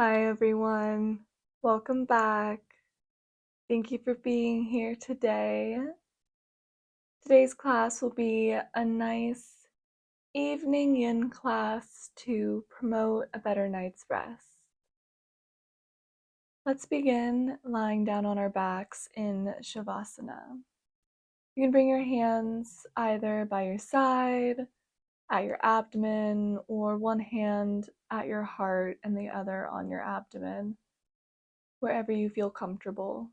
Hi everyone, welcome back. Thank you for being here today. Today's class will be a nice evening yin class to promote a better night's rest. Let's begin lying down on our backs in Shavasana. You can bring your hands either by your side, at your abdomen, or one hand at your heart and the other on your abdomen, wherever you feel comfortable.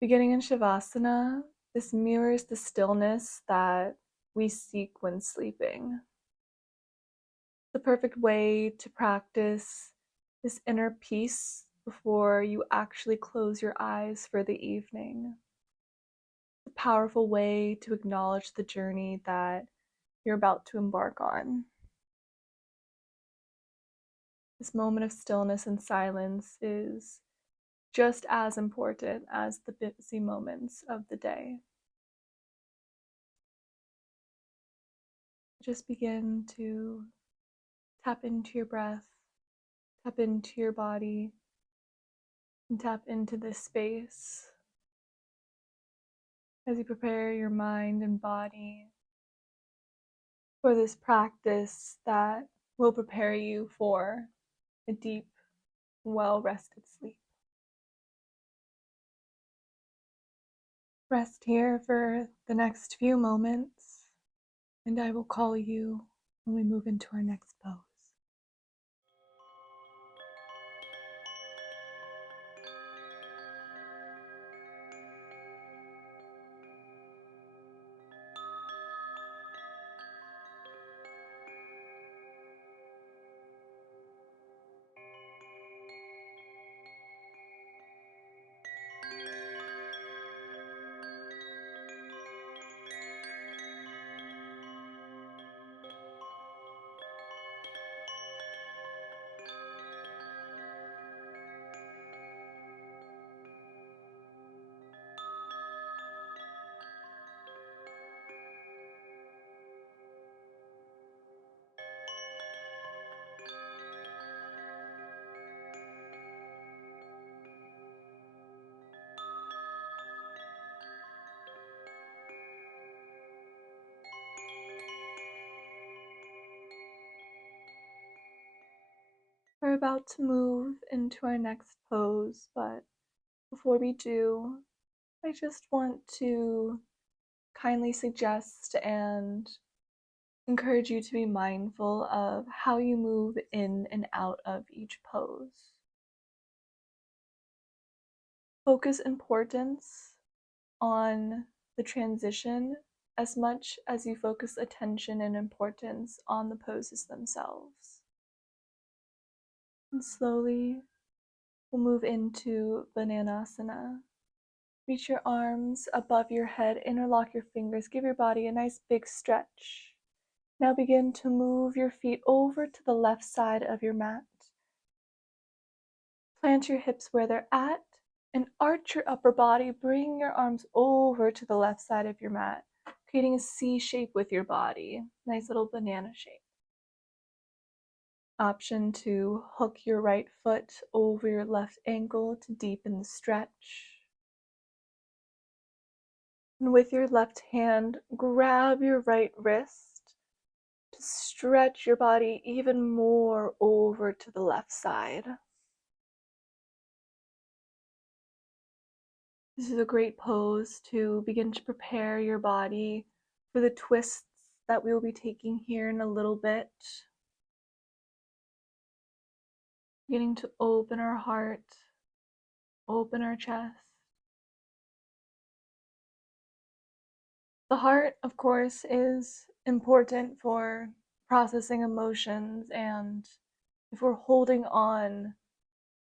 Beginning in Shavasana, this mirrors the stillness that we seek when sleeping. The perfect way to practice this inner peace before you actually close your eyes for the evening. A powerful way to acknowledge the journey that you're about to embark on. This moment of stillness and silence is just as important as the busy moments of the day. Just begin to tap into your breath, tap into your body, and tap into this space as you prepare your mind and body for this practice that will prepare you for a deep, well-rested sleep. Rest here for the next few moments, and I will call you when we move into our next pose. We're about to move into our next pose, but before we do, I just want to kindly suggest and encourage you to be mindful of how you move in and out of each pose. Focus importance on the transition as much as you focus attention and importance on the poses themselves. And slowly we'll move into Bananasana. Reach your arms above your head, interlock your fingers, give your body a nice big stretch. Now begin to move your feet over to the left side of your mat. Plant your hips where they're at and arch your upper body. Bring your arms over to the left side of your mat, creating a C shape with your body. Nice little banana shape. Option to hook your right foot over your left ankle to deepen the stretch. And with your left hand, grab your right wrist to stretch your body even more over to the left side. This is a great pose to begin to prepare your body for the twists that we will be taking here in a little bit. Beginning to open our heart, open our chest. The heart, of course, is important for processing emotions, and if we're holding on,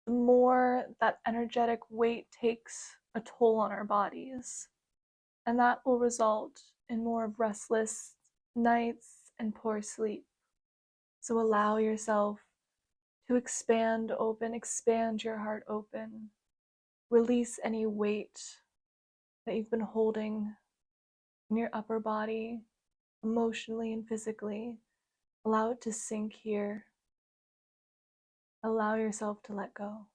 the more that energetic weight takes a toll on our bodies, and that will result in more restless nights and poor sleep. So allow yourself to expand open, expand your heart open, release any weight that you've been holding in your upper body, emotionally and physically. Allow it to sink here. Allow yourself to let go.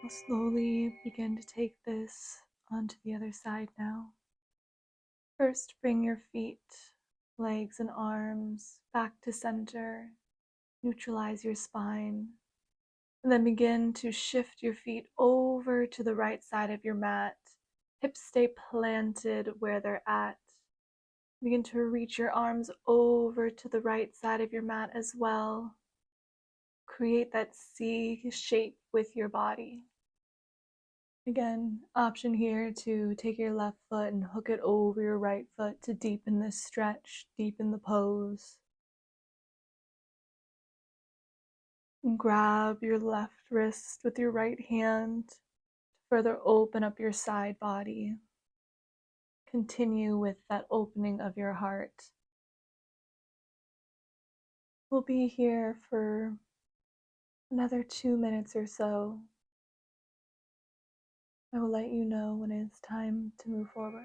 We'll slowly begin to take this onto the other side now. First, bring your feet, legs, and arms back to center. Neutralize your spine. And then begin to shift your feet over to the right side of your mat. Hips stay planted where they're at. Begin to reach your arms over to the right side of your mat as well. Create that C shape with your body. Again, option here to take your left foot and hook it over your right foot to deepen this stretch, deepen the pose. And grab your left wrist with your right hand to further open up your side body. Continue with that opening of your heart. We'll be here for another 2 minutes or so. I will let you know when it's time to move forward.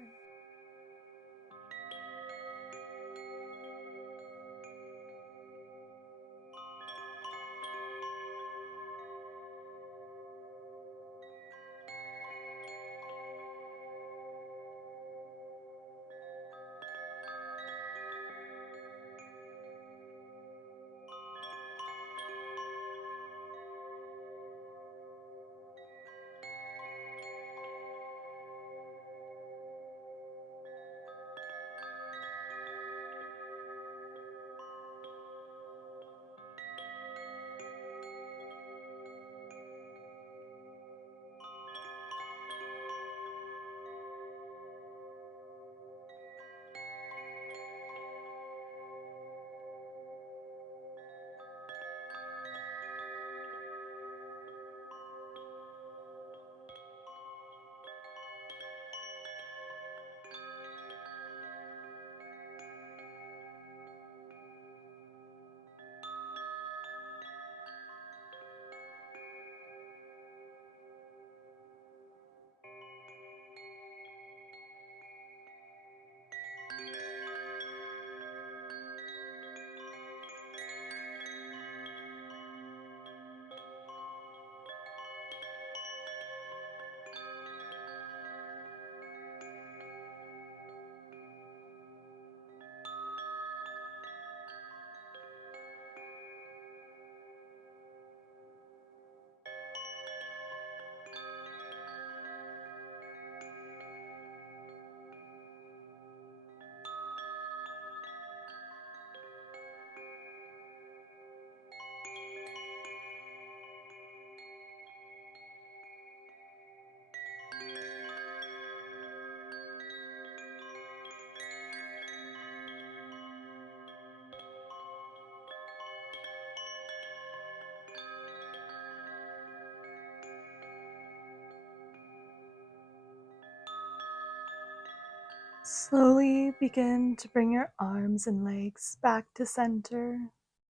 Slowly begin to bring your arms and legs back to center.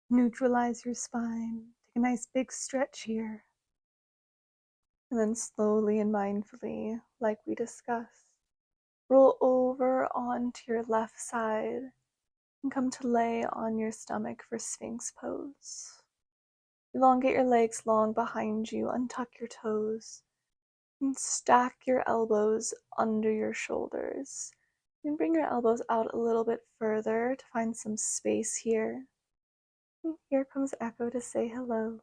Neutralize your spine. Take a nice big stretch here. And then slowly and mindfully, like we discussed, roll over onto your left side and come to lay on your stomach for Sphinx pose. Elongate your legs long behind you, untuck your toes, and stack your elbows under your shoulders. You can bring your elbows out a little bit further to find some space here. And here comes Echo to say hello.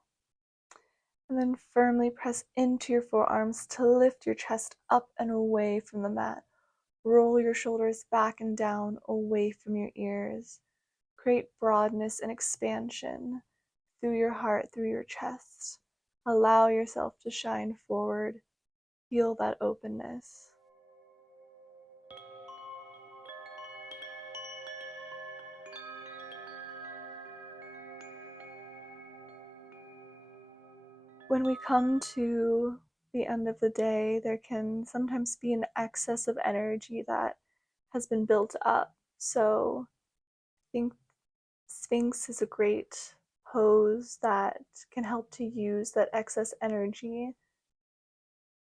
And then firmly press into your forearms to lift your chest up and away from the mat. Roll your shoulders back and down away from your ears. Create broadness and expansion through your heart, through your chest. Allow yourself to shine forward. Feel that openness. When we come to the end of the day, there can sometimes be an excess of energy that has been built up. So I think Sphinx is a great pose that can help to use that excess energy.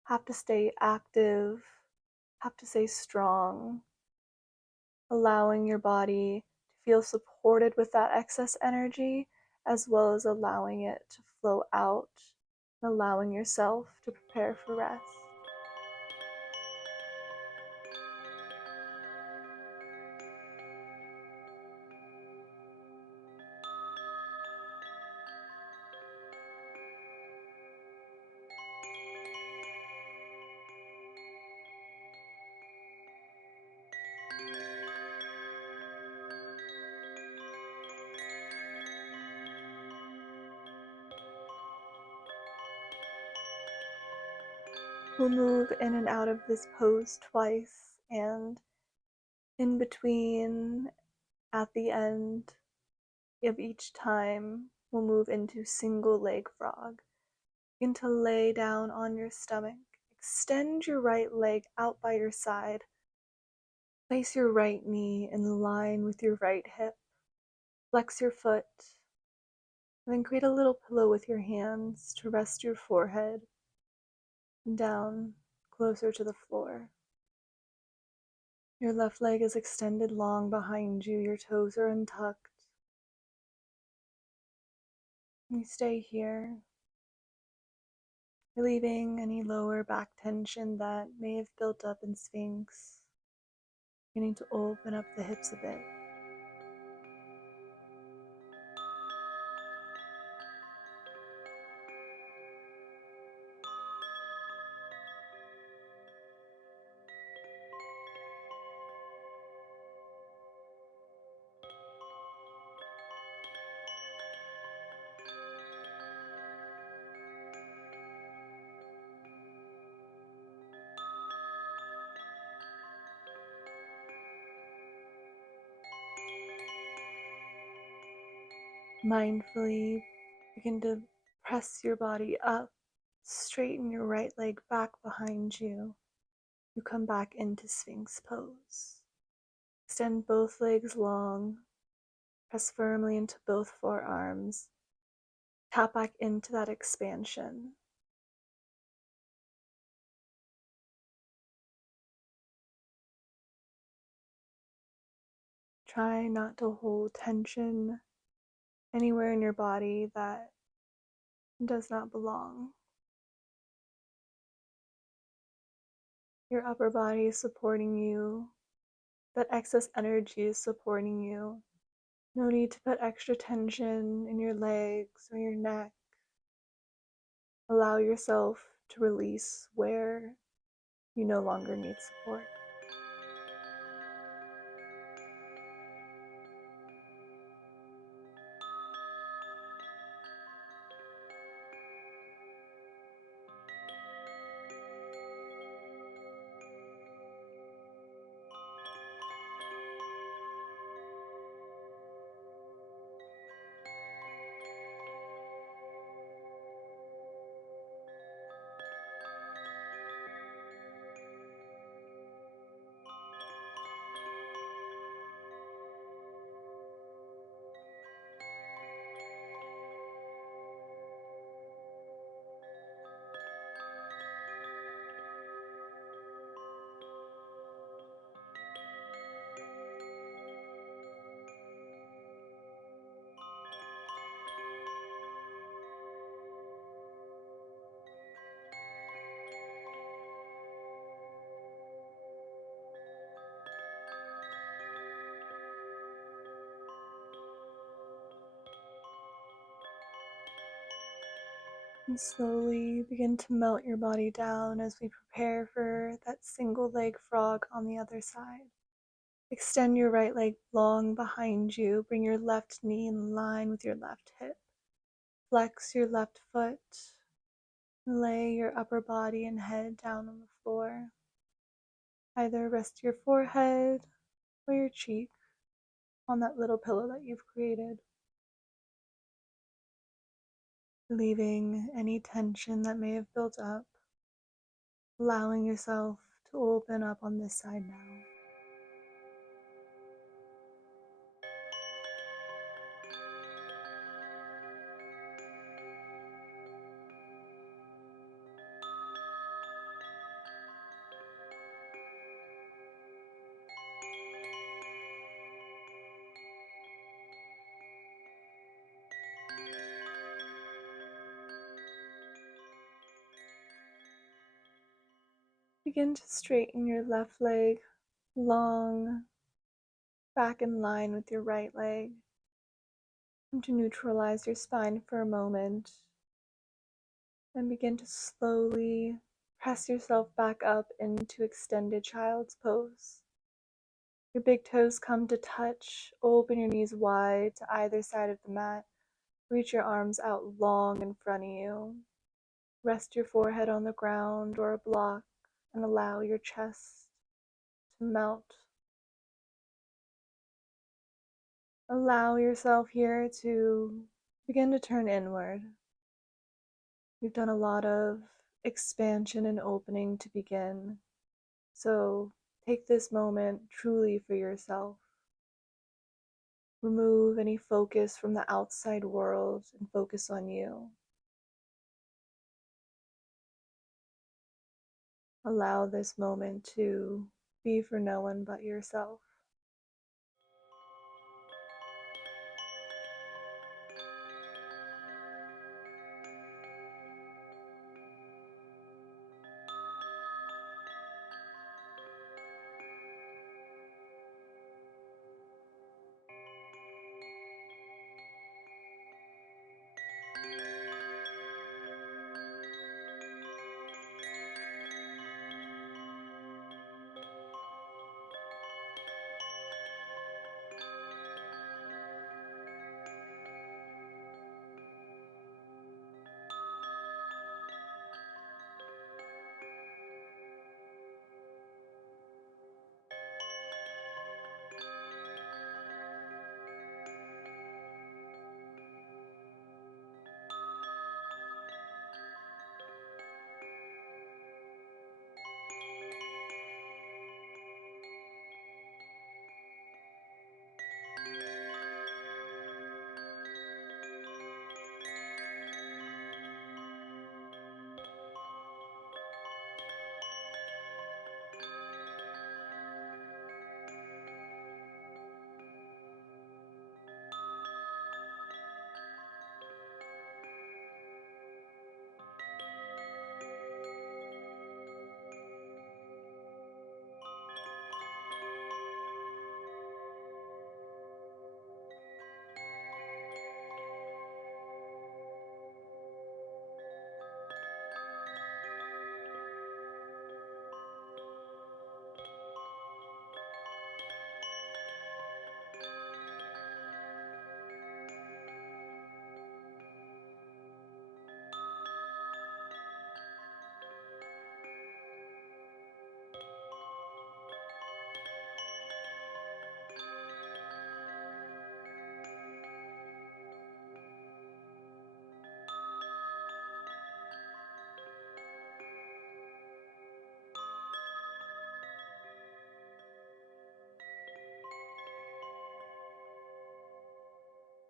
Have to stay active, have to stay strong, allowing your body to feel supported with that excess energy, as well as allowing it to flow out, allowing yourself to prepare for rest. We'll move in and out of this pose twice, and in between, at the end of each time, we'll move into single leg frog. Begin to lay down on your stomach. Extend your right leg out by your side. Place your right knee in line with your right hip. Flex your foot. And then create a little pillow with your hands to rest your forehead and down closer to the floor. Your left leg is extended long behind you. Your toes are untucked. You stay here, relieving any lower back tension that may have built up in Sphinx. Beginning to open up the hips a bit. Mindfully begin to press your body up, straighten your right leg back behind you. You come back into Sphinx pose. Extend both legs long, press firmly into both forearms. Tap back into that expansion. Try not to hold tension anywhere in your body that does not belong. Your upper body is supporting you. That excess energy is supporting you. No need to put extra tension in your legs or your neck. Allow yourself to release where you no longer need support. And slowly begin to melt your body down as we prepare for that single leg frog on the other side. Extend your right leg long behind you. Bring your left knee in line with your left hip. Flex your left foot. Lay your upper body and head down on the floor. Either rest your forehead or your cheek on that little pillow that you've created, leaving any tension that may have built up, allowing yourself to open up on this side now. Begin to straighten your left leg long back in line with your right leg. Come to neutralize your spine for a moment and begin to slowly press yourself back up into extended child's pose. Your big toes come to touch. Open your knees wide to either side of the mat. Reach your arms out long in front of you. Rest your forehead on the ground or a block and allow your chest to melt. Allow yourself here to begin to turn inward. We've done a lot of expansion and opening to begin, so take this moment truly for yourself. Remove any focus from the outside world and focus on you. Allow this moment to be for no one but yourself.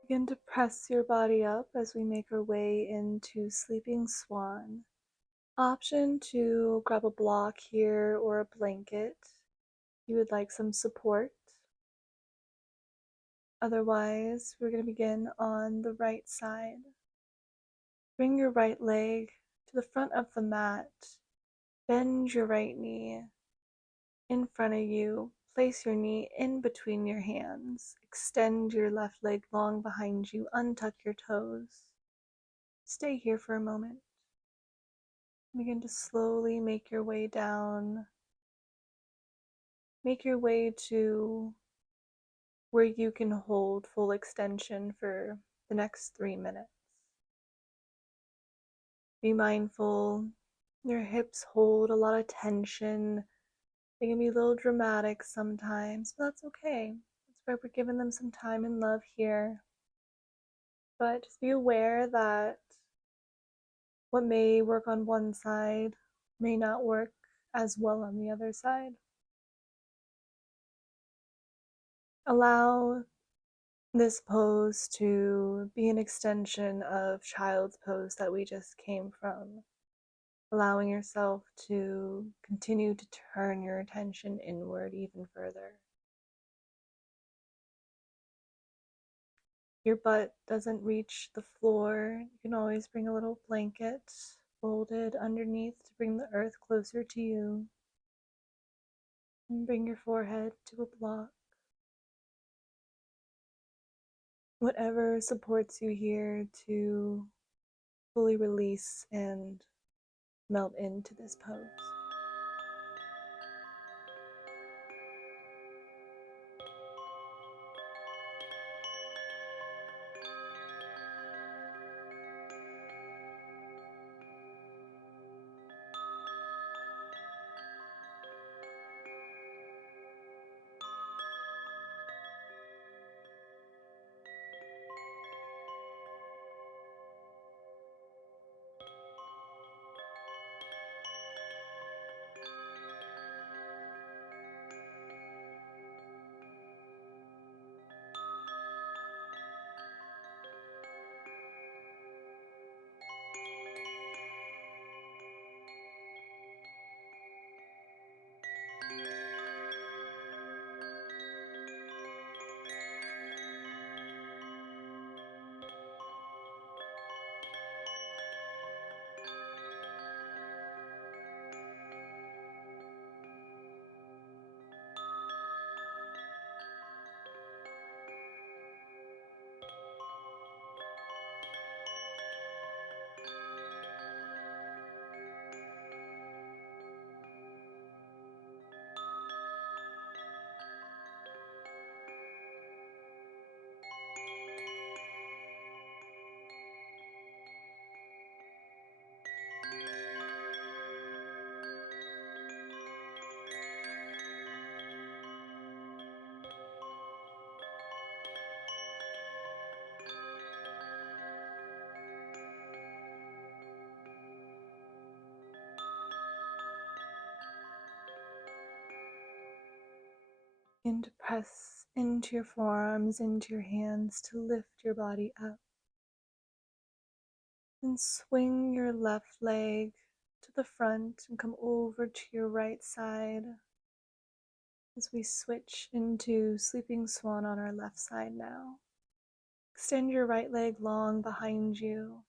Begin to press your body up as we make our way into Sleeping Swan. Option to grab a block here or a blanket if you would like some support. Otherwise, we're going to begin on the right side. Bring your right leg to the front of the mat. Bend your right knee in front of you. Place your knee in between your hands. Extend your left leg long behind you. Untuck your toes. stay here for a moment. Begin to slowly make your way down. Make your way to where you can hold full extension for the next 3 minutes. Be mindful, your hips hold a lot of tension. They can be a little dramatic sometimes, but that's okay. That's why we're giving them some time and love here. But just be aware that what may work on one side may not work as well on the other side. Allow this pose to be an extension of child's pose that we just came from, allowing yourself to continue to turn your attention inward even further. Your butt doesn't reach the floor, you can always bring a little blanket folded underneath to bring the earth closer to you. And bring your forehead to a block. Whatever supports you here to fully release and melt into this pose. Begin to press into your forearms, into your hands to lift your body up. And swing your left leg to the front and come over to your right side as we switch into sleeping swan on our left side now. Extend your right leg long behind you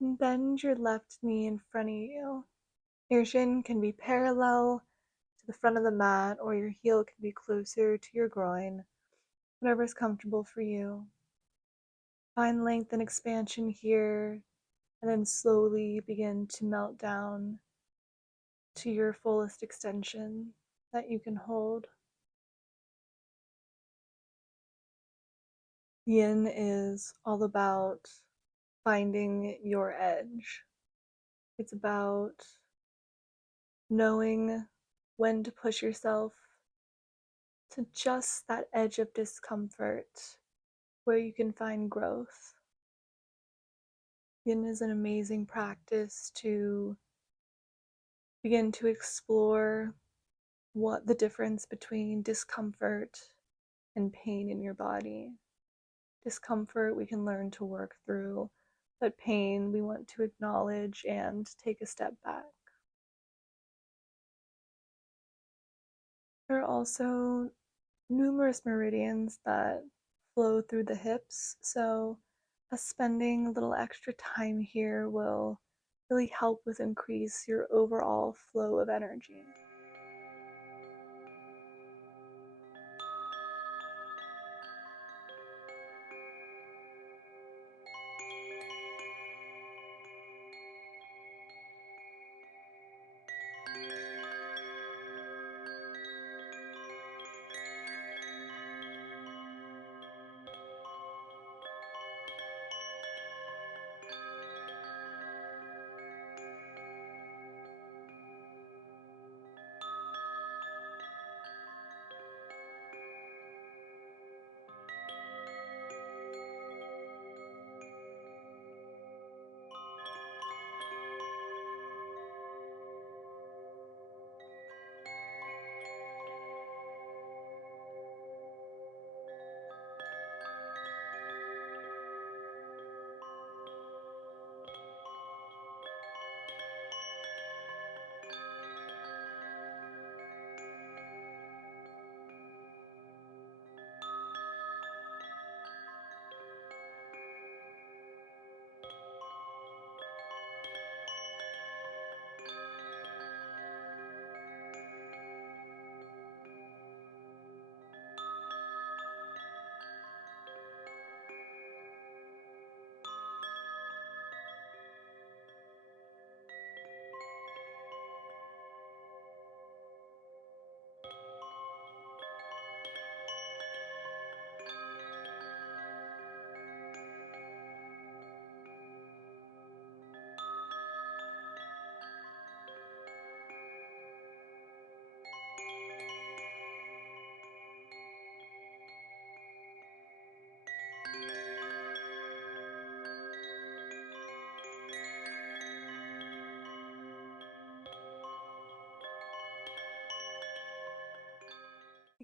and bend your left knee in front of you. Your shin can be parallel to the front of the mat, or your heel can be closer to your groin, whatever is comfortable for you. Find length and expansion here, and then slowly begin to melt down to your fullest extension that you can hold. Yin is all about finding your edge. It's about knowing when to push yourself to just that edge of discomfort where you can find growth. Yin is an amazing practice to begin to explore what the difference between discomfort and pain in your body. Discomfort we can learn to work through, but pain we want to acknowledge and take a step back. There are also numerous meridians that flow through the hips, so us spending a little extra time here will really help with increase your overall flow of energy.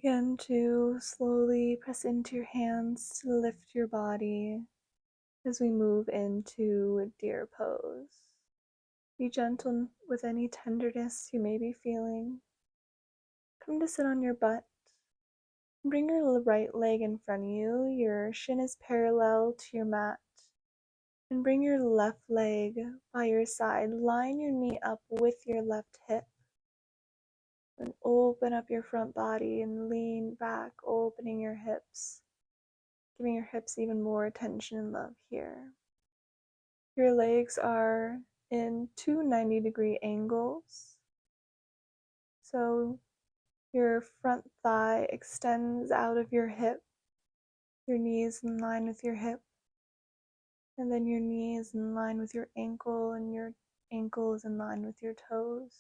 Begin to slowly press into your hands to lift your body as we move into deer pose. Be gentle with any tenderness you may be feeling. Come to sit on your butt. Bring your right leg in front of you. Your shin is parallel to your mat. And bring your left leg by your side. Line your knee up with your left hip. And open up your front body and lean back, opening your hips. Giving your hips even more attention and love here. Your legs are in two 90-degree angles. So your front thigh extends out of your hip. Your knee is in line with your hip. And then your knee is in line with your ankle, and your ankle is in line with your toes.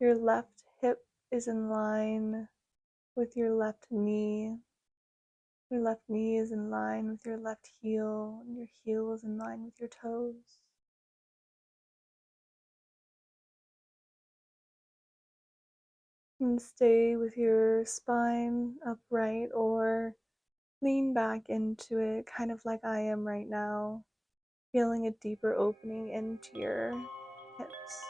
Your left hip is in line with your left knee. Your left knee is in line with your left heel, and your heel is in line with your toes. And stay with your spine upright or lean back into it, kind of like I am right now, feeling a deeper opening into your hips.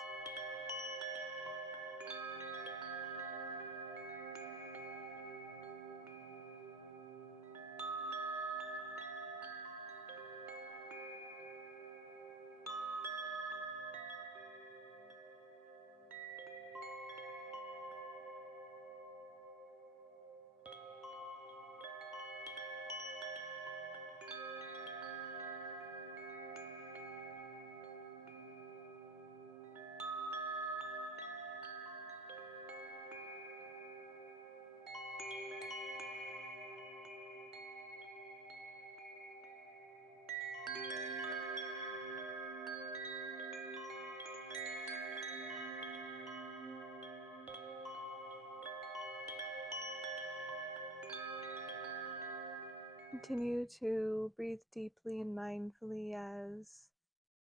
Continue to breathe deeply and mindfully as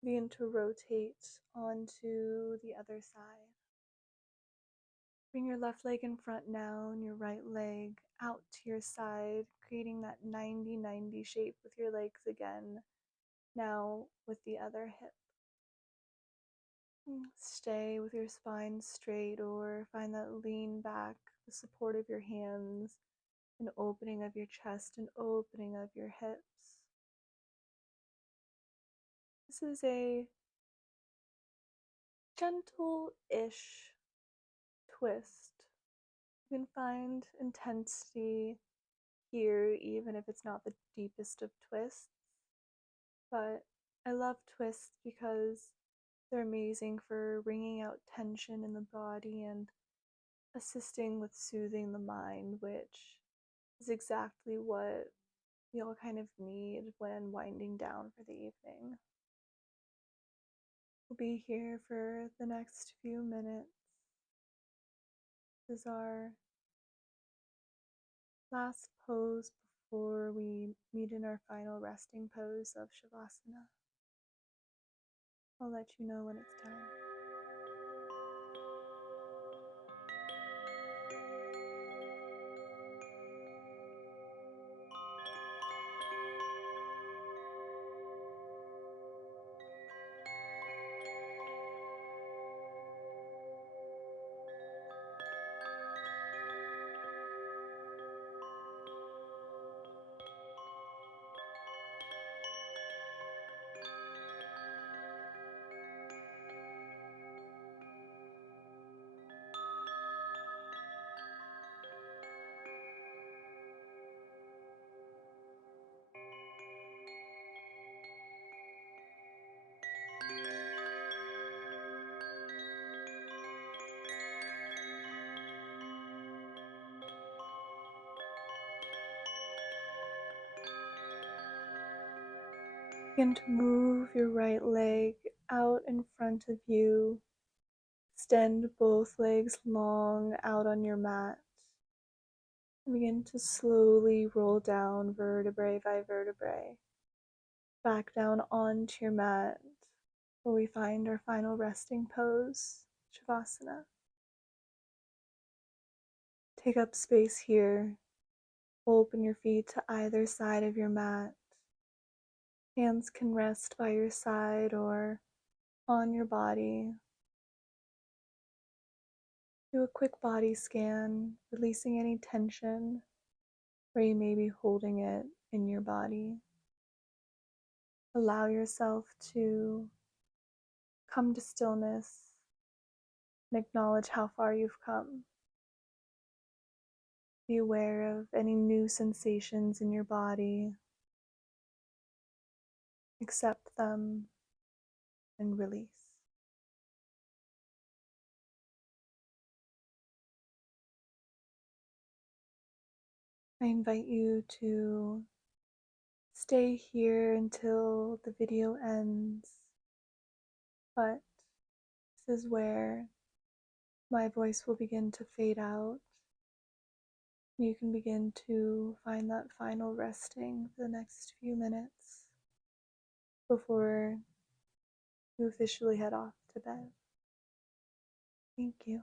you begin to rotate onto the other side. Bring your left leg in front now and your right leg out to your side, creating that 90-90 shape with your legs again, now with the other hip. Stay with your spine straight or find that lean back, the support of your hands, an opening of your chest, and opening of your hips. This is a gentle-ish twist. You can find intensity here even if it's not the deepest of twists. But I love twists because they're amazing for wringing out tension in the body and assisting with soothing the mind, which is exactly what we all kind of need when winding down for the evening. We'll be here for the next few minutes. This is our last pose before we meet in our final resting pose of Shavasana. I'll let you know when it's time. Begin to move your right leg out in front of you. Extend both legs long out on your mat. And begin to slowly roll down vertebrae by vertebrae. Back down onto your mat where we find our final resting pose, Shavasana. take up space here. Open your feet to either side of your mat. Hands can rest by your side or on your body. Do a quick body scan, releasing any tension where you may be holding it in your body. Allow yourself to come to stillness and acknowledge how far you've come. Be aware of any new sensations in your body. Accept them and release. I invite you to stay here until the video ends, but this is where my voice will begin to fade out. You can begin to find that final resting for the next few minutes before you officially head off to bed. Thank you.